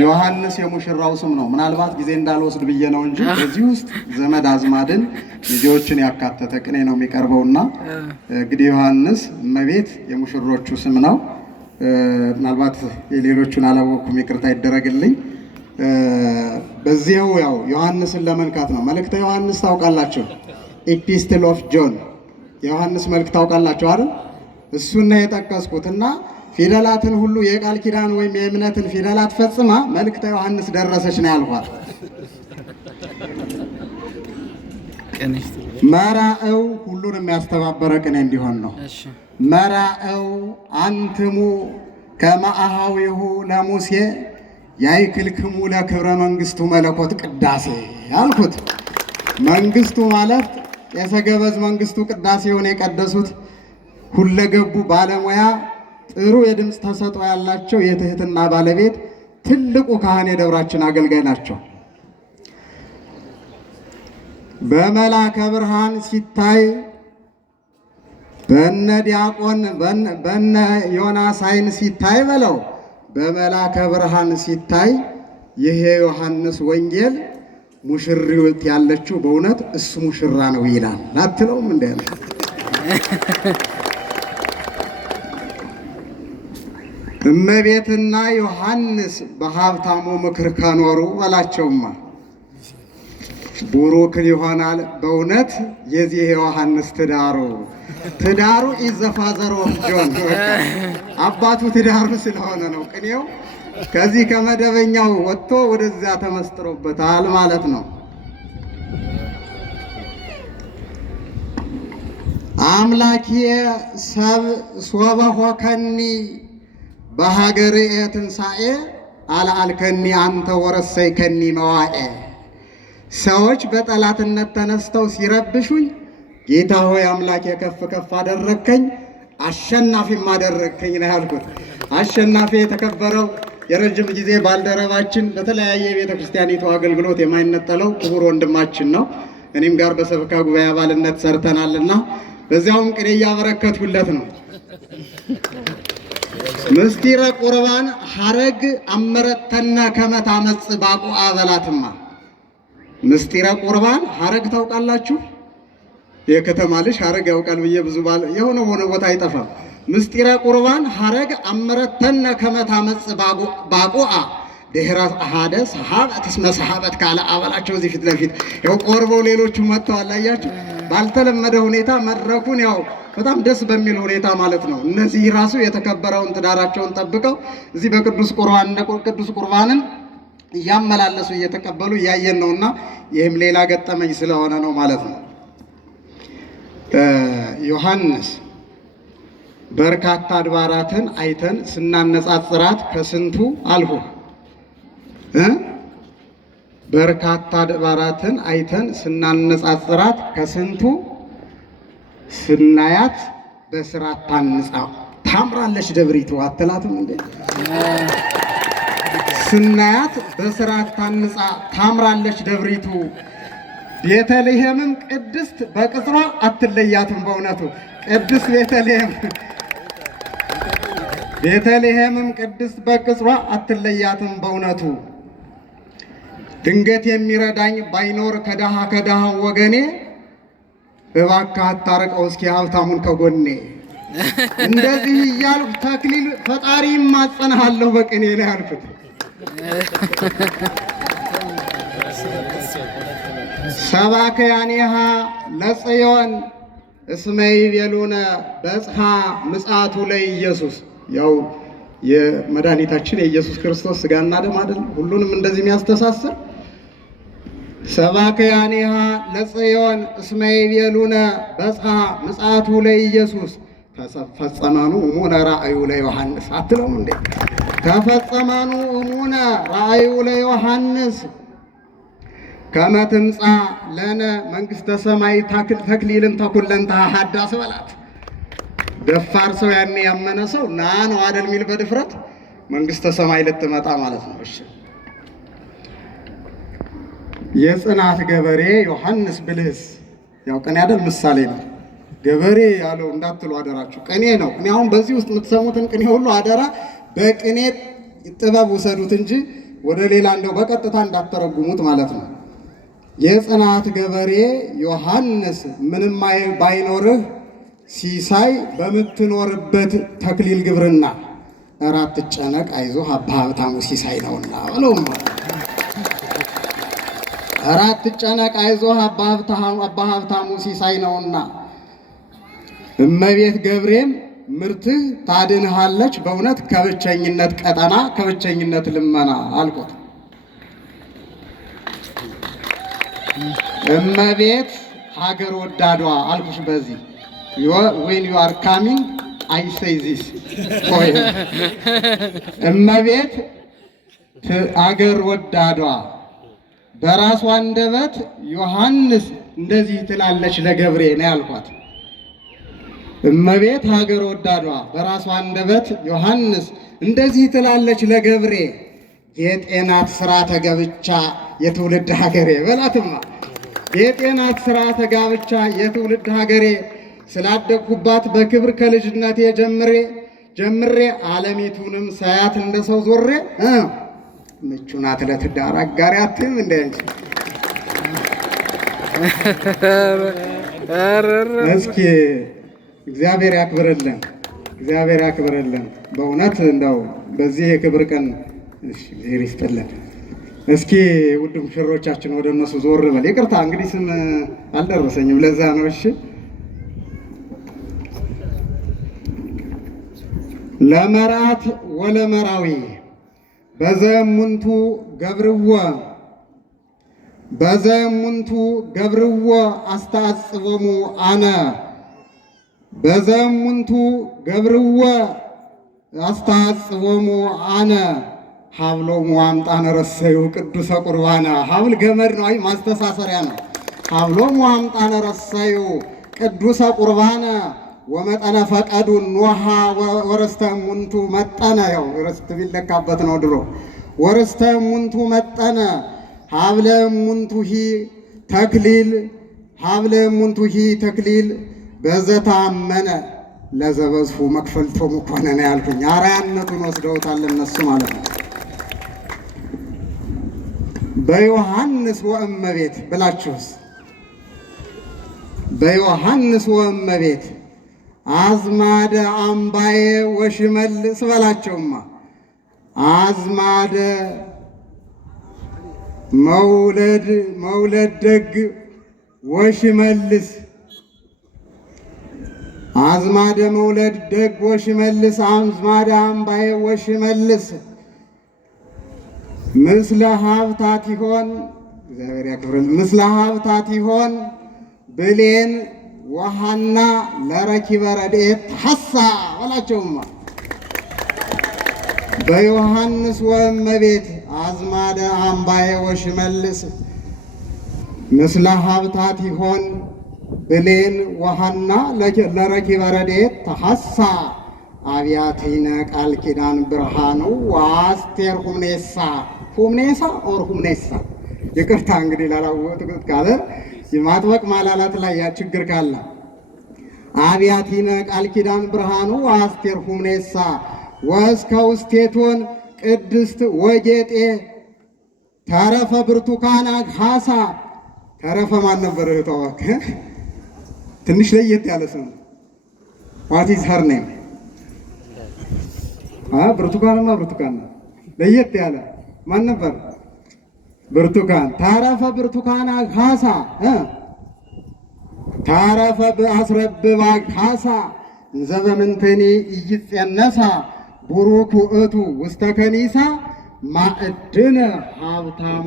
ዮሐንስ የሙሽራው ስም ነው። ምናልባት ጊዜ እንዳልወስድ ብዬ ነው እንጂ በዚህ ውስጥ ዘመድ አዝማድን ልጆችን ያካተተ ቅኔ ነው የሚቀርበውና እንግዲህ ዮሐንስ እመቤት የሙሽሮቹ ስም ነው። ምናልባት የሌሎቹን አላወቅኩም፣ ይቅርታ ይደረግልኝ። በዚያው ያው ዮሐንስን ለመንካት ነው። መልእክተ ዮሐንስ ታውቃላችሁ? ኢፒስትል ኦፍ ጆን የዮሐንስ መልእክት ታውቃላችሁ አይደል? እሱን ነው የጠቀስኩትና ፊደላትን ሁሉ የቃል ኪዳን ወይም የእምነትን ፊደላት ፈጽማ መልእክተ ዮሐንስ ደረሰች ነው ያልኳት። መራእው ሁሉን የሚያስተባበረ ቅኔ እንዲሆን ነው። መራእው አንትሙ ከመአሃዊሁ ለሙሴ ያይክልክሙ ለክብረ መንግስቱ መለኮት ቅዳሴ ያልኩት። መንግስቱ ማለት የሰገበዝ መንግስቱ ቅዳሴውን የቀደሱት ሁለገቡ ባለሙያ ጥሩ የድምፅ ተሰጥኦ ያላቸው የትህትና ባለቤት ትልቁ ካህን የደብራችን አገልጋይ ናቸው። በመላከ ብርሃን ሲታይ በነ ዲያቆን በነ ዮናስ አይን ሲታይ በለው በመላከ ብርሃን ሲታይ ይሄ ዮሐንስ ወንጌል ሙሽሪት ያለችው በእውነት እሱ ሙሽራ ነው ይላል። አትለውም እንዴ? እመቤትና ዮሐንስ በሀብታሙ ምክር ከኖሩ በላቸውማ ቡሩክ ይሆናል። በእውነት የዚህ ዮሐንስ ትዳሩ ኢዘፋዘር ኦፍ ጆን አባቱ ትዳሩ ስለሆነ ነው። ቅኔው ከዚህ ከመደበኛው ወጥቶ ወደዚያ ተመስጥሮበታል ማለት ነው። አምላኪየ ሰብ ሶበሆከኒ በሀገር የትንሣኤ አልአልከኒ አንተ ወረሰይ ከኒ መዋኤ። ሰዎች በጠላትነት ተነስተው ሲረብሹኝ ጌታ ሆይ አምላኬ ከፍ ከፍ አደረግከኝ፣ አሸናፊም አደረግከኝ ነው ያልኩት። አሸናፊ የተከበረው የረጅም ጊዜ ባልደረባችን በተለያየ የቤተ ክርስቲያኒቱ አገልግሎት የማይነጠለው ክቡር ወንድማችን ነው። እኔም ጋር በሰበካ ጉባኤ አባልነት ሰርተናልና በዚያውም ቅኔ እያበረከትኩለት ነው። ምስጢረ ቁርባን ሐረግ አመረተና ከመታ መጽ ባቁ አበላትማ። ምስጢረ ቁርባን ሐረግ ታውቃላችሁ? የከተማ ልጅ ሐረግ ያውቃል ብዬ ብዙ የሆነ ቦታ አይጠፋም። ምስጢረ ቁርባን ሐረግ አመረተና ከመታ መጽ ባቁአ ድህረ አሃደ ሰሃበት እስመ ሰሃበት ካለ አበላቸው። እዚህ ፊት ለፊት ያው ቆርበው ሌሎቹ መጥተዋል። አያችሁ፣ ባልተለመደ ሁኔታ መድረኩን ያው በጣም ደስ በሚል ሁኔታ ማለት ነው። እነዚህ ራሱ የተከበረውን ትዳራቸውን ጠብቀው እዚህ በቅዱስ ቁርባንን እያመላለሱ እየተቀበሉ እያየን ነውና ይህም ሌላ ገጠመኝ ስለሆነ ነው ማለት ነው። ዮሐንስ በርካታ አድባራትን አይተን ስናነጻጽራት ከስንቱ አልሁ በርካታ አድባራትን አይተን ስናነጻጽራት ከስንቱ ስናያት በስራት ታንጻ ታምራለች ደብሪቱ አትላትም እንዴ? ስናያት በስራት ታንጻ ታምራለች ደብሪቱ ቤተልሔምም ቅድስት በቅጽሯ አትለያትም። በእውነቱ ቅድስት ቤተልሔምም ቅድስት በቅጽሯ አትለያትም። በእውነቱ ድንገት የሚረዳኝ ባይኖር ከደሃ ወገኔ እባክህ አታርቀው እስኪ ሀብታሙን ከጎኔ። እንደዚህ እያልኩ ተክሊል ፈጣሪ ማጸናሃለሁ በቅኔ ላይ ያልኩት። ሰባክያኒሃ ለጽዮን እስመ ይቤሉነ በጽሐ ምጽአቱ ለኢየሱስ። ያው የመድኃኒታችን የኢየሱስ ክርስቶስ ሥጋና ደም አይደል? ሁሉንም እንደዚህ የሚያስተሳስር ሰባክያኒሃ ለጽዮን እስመ ይቤሉነ በጽሐ ምጽአቱ ለኢየሱስ ተፈጸመኑ እሙነ ራእዩ ለዮሐንስ አትለውም እንዴ? ተፈጸመኑ እሙነ ራእዩ ለዮሐንስ ከመ ትምጻእ ለነ መንግሥተ ሰማይ ተክሊልን ተኩለንታ ሀዳስ በላት። ደፋር ሰው ያኔ ያመነ ሰው ና ነው አይደል የሚል በድፍረት መንግሥተ ሰማይ ልትመጣ ማለት ነው። እሺ የጽናት ገበሬ ዮሐንስ ብልህስ ያው ቅኔ አይደል ምሳሌ ነው። ገበሬ ያለው እንዳትሉ አደራችሁ፣ ቅኔ ነው። እኔ አሁን በዚህ ውስጥ የምትሰሙትን ቅኔ ሁሉ አደራ በቅኔ ጥበብ ውሰዱት እንጂ ወደ ሌላ እንደው በቀጥታ እንዳተረጉሙት ማለት ነው። የጽናት ገበሬ ዮሐንስ ምንም ባይኖርህ ሲሳይ በምትኖርበት ተክሊል ግብርና ኧረ አትጨነቅ አይዞህ አባ ሀብታሙ ሲሳይ ነውና ብለውም ኧረ አትጨነቅ አይዞህ አባ ሀብታሙ ሲሳይ ነውና። እመቤት ገብሬም ምርትህ ታድንሃለች በእውነት ከብቸኝነት ቀጠና ከብቸኝነት ልመና አልኩት። እመቤት ሀገር ወዳዷ አልኩሽ። በዚህ when you are coming I say this እመቤት ሀገር ወዳዷ በራሷ አንደበት ዮሐንስ እንደዚህ ትላለች ለገብሬ ነው ያልኳት። እመቤት ሀገር ወዳዷ በራሷ አንደበት ዮሐንስ እንደዚህ ትላለች ለገብሬ የጤናት ስርዓተ ጋብቻ የትውልድ ሀገሬ በላትማ። የጤናት ስርዓተ ጋብቻ የትውልድ ሀገሬ ስላደግኩባት በክብር ከልጅነቴ ጀምሬ ዓለሚቱንም ሳያት እንደሰው ዞሬ ምቹ ናት ለትዳር አጋሪ አትም እንደ አንቺ። እስኪ እግዚአብሔር ያክብርልን፣ እግዚአብሔር ያክብርልን በእውነት እንደው በዚህ የክብር ቀን እግዚአብሔር ይስጥልን። እስኪ ውድ ሙሽሮቻችን ወደ እነሱ ዞር በል። ይቅርታ እንግዲህ ስም አልደረሰኝም ለዛ ነው። እሺ ለመርዓት ወለመራዊ በዘሙንቱ ገብርዎ አስተአጽቦሙ አነ በዘሙንቱ ገብርዎ አስተአጽቦሙ አነ ሀብሎሙ አምጣነ ረሰዩ ቅዱሰ ቁርባነ። ሀብል ገመድ ነው፣ አይ ማስተሳሰሪያ ነው። ሀብሎሙ አምጣነ ረሰዩ ቅዱሰ ቁርባነ ወመጠነ ፈቀዱ ኖሃ ወርስተ እሙንቱ መጠነ። ያው ርስት ቢለካበት ነው ድሮ። ወርስተ እሙንቱ መጠነ ሀብለ እሙንቱሂ ተክሊል በዘታመነ ለዘበዝፉ መክፈልቶሙ ኮነ ነው ያልኩኝ። አርአያነቱን ወስደውታል እነሱ ማለት ነው። በዮሐንስ ወእመቤት ብላችሁስ በዮሐንስ ወእመቤት አዝማደ አምባዬ ወሽመልስ በላቸውማ። አዝማደ መውለድ ደግ ወሽመልስ አዝማደ መውለድ ደግ ወሽመልስ አዝማደ አምባዬ ወሽመልስ ምስለ ሀብታት ይሆን እግዚአብሔር ያክብርል። ምስለ ሀብታት ይሆን ብሌን ወሃና ለረኪበ ረድኤት ሐሳ በላቸውማ። በዮሐንስ ወእመቤት አዝማደ አምባዬ ወሽመልስ ምስለ ሀብታት ይሆን ብሌን ወሃና ለረኪበ ረድኤት ሐሳ አብያቲነ ቃል ኪዳን ብርሃኑ ወአስቴር ሁምኔሳ ኦር ሁምኔሳ። ይቅርታ እንግዲህ ላላወቅሁት ካለ የማጥበቅ ማላላት ላይ ያ ችግር ካለ አብያቲነ ቃል ኪዳን ብርሃኑ ወአስቴር ሁምኔሳ ወእስከ ውስቴቶን ቅድስት ወጌጤ ተረፈ ብርቱካና ሐሳ። ተረፈ ማን ነበር እህቷ? ትንሽ ለየት ያለ ስም ዋት ኢዝ ሄር ኔም? ብርቱካንማ ብርቱካን ነው። ለየት ያለ ማን ነበር? ብርቱካን። ታረፈ ብርቱካና ሐሳ ታረፈ በአስረብባ ሐሳ ዘበምንተኒ ኢይጸነሳ ቡሩክ ውእቱ ውስተ ከኒሳ ማዕድነ ሀብታሙ